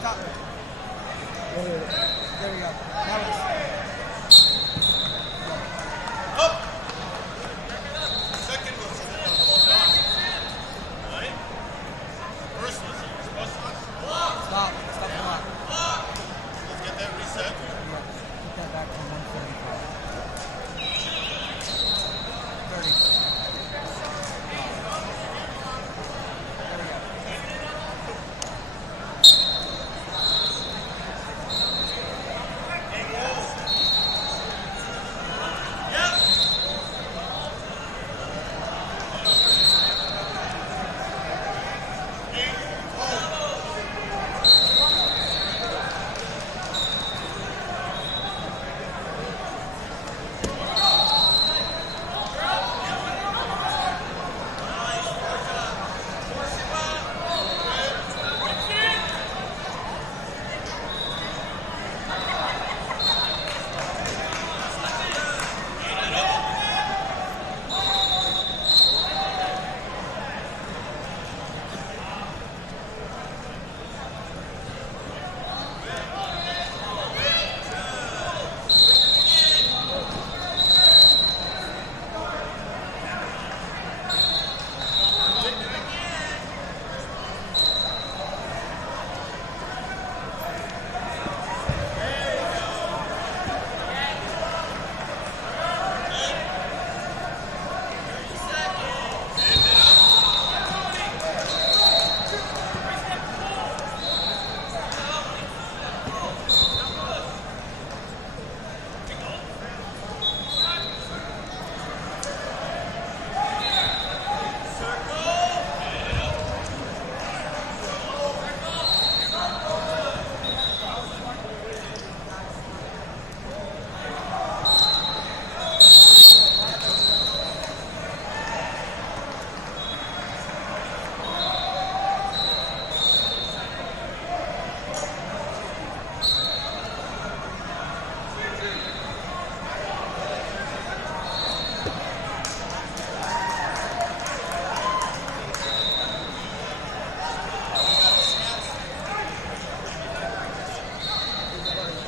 Stop. There we go. Stop the clock. Let's get that reset. Yeah. Put that back to 135. 30.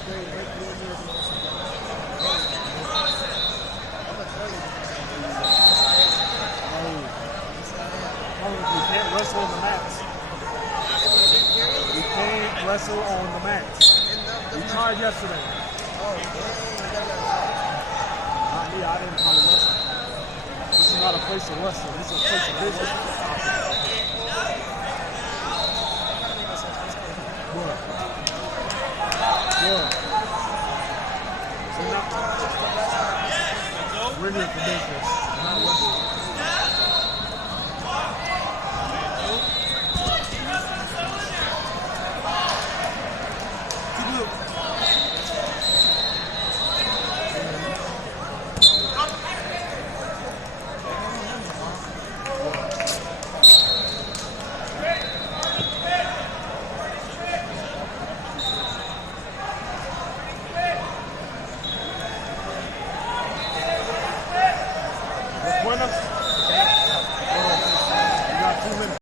There we go. You can't wrestle on the mats. You can't wrestle on the mats. You tried yesterday. Not me, I didn't call it wrestling. This is not a place to wrestle. This is a place of business. What? So now, we're here for business, not wrestling.